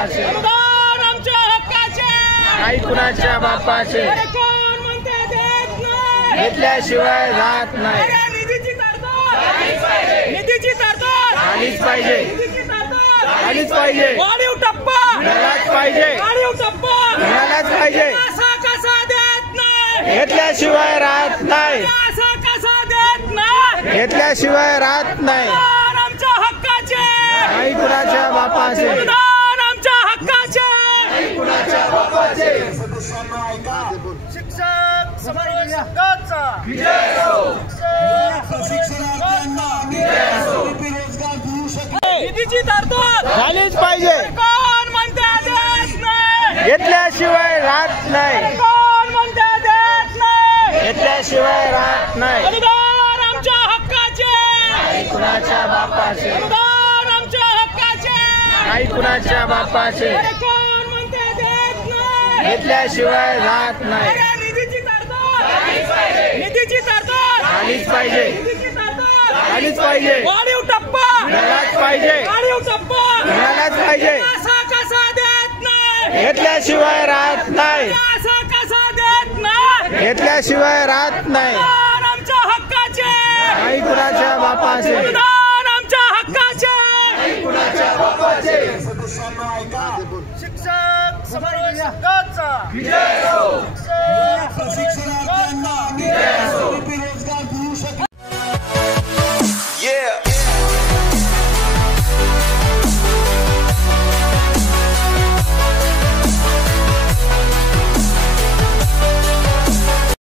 बापाचे अनुदान आमच्या हक्काचे नाही कुणाच्या बापाचे अरे कोण म्हणते देत नाही घेतल्याशिवाय राहत नाही अरे निधीची तरतूद निधीची तरतूद झालीच पाहिजे निधीची तरतूद झालीच पाहिजे वाढीव टप्पा मिळालाच पाहिजे वाढीव टप्पा मिळालाच पाहिजे असा कसा देत नाही घेतल्याशिवाय राहत नाही असा कसा देत नाही घेतल्याशिवाय राहत नाही अनुदान आमच्या हक्काचे नाही कुणाच्या बापाचे अनुदान आमच्या हक्काचे कुणाच्या बापाचे शिक्षक समन्वय संघाचा निधीची तरतूद झालीच पाहिजे कोण म्हणते देत नाही घेतल्याशिवाय राहत नाही कोण म्हणते देत नाही घेतल्याशिवाय राहत नाही अनुदान आमच्या हक्काचे नाही कुणाच्या बापाचे अनुदान आमच्या हक्काचे नाही कुणाच्या बापाचे अरे कोण म्हणते देत नाही घेतल्याशिवाय राहत नाही अरे निधीची तरतूद निधीची तरतूद झालीच पाहिजे निधीची तरतूद झालीच पाहिजे वाढीव टप्पा मिळालाच पाहिजे वाढीव टप्पा मिळालाच पाहिजे असा कसा देत नाही घेतल्याशिवाय राहत नाही असा कसा देत नाही घेतल्याशिवाय राहत नाही अनुदान आमच्या हक्काचे नाही कुणाच्या बापाचे अनुदान आमच्या हक्काचे कुणाच्या बापाचे शिक्षक समन्वय संघाचा